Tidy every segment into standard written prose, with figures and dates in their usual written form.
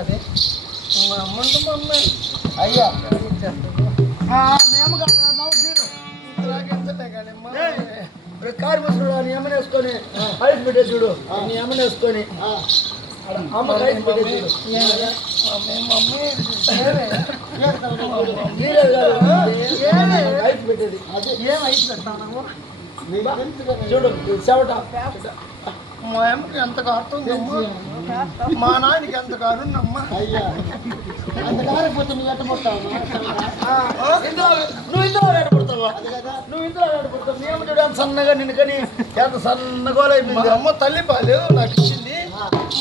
అది మా అమ్మంటే మా అమ్మ అయ్యా మేము కారు ముసుడు నీ అమ్మని వేసుకొని ఐస్ పెట్టే చూడు నీ అమ్మని వేసుకొని అమ్మ ఐస్ పెట్టే చూడు ఐస్ పెట్టేది ఏం ఐస్ పెడతావు చూడు చెవట మా అమ్మకి ఎంత కారుతుంది మా నాయనకి ఎంత కారుందమ్మా అంత కారిపోతే నువ్వు ఎట్ట పుడతావు? నువ్వు ఇందులో వేడపడతావా? నువ్వు ఇందులో వేడపడతావు. నీ అమ్మ చూడు ఎంత సన్నగా నిన్ను కానీ ఎంత సన్నగోలై మా అమ్మ తల్లి పాలు నాకు ఇచ్చింది.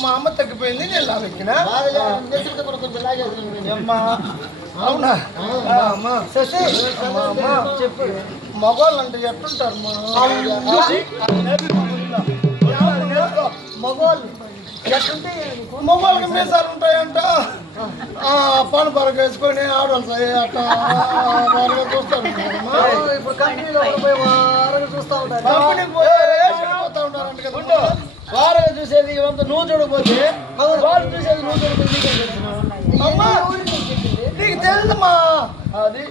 మా అమ్మ తగ్గిపోయింది, నేను లావెక్కిన. అవునా అమ్మా శశి అమ్మా చెప్పు మగవాళ్ళు అంటే ఎట్టుంటారు మగవాళ్ళు ఎట్టుంటే మగవాళ్ళకి మీసాలు ఉంటాయంట, పాను పరకు వేసుకొని ఆడవాళ్ళు అట్లా వారుగా చూస్తారు. ఇప్పుడు కంపెనీలో పోయి వారుగా చూస్తూ ఉంటారు, కంపెనీకి పోతా ఉంటారంట కదా. వారుగా చూసేది ఇవంతా నువ్వు చూడకపోతే వాళ్ళు చూసేది నువ్వు చూడకపోతే నీకే తెలుసు. అమ్మా నీకు తెలుదమ్మా అది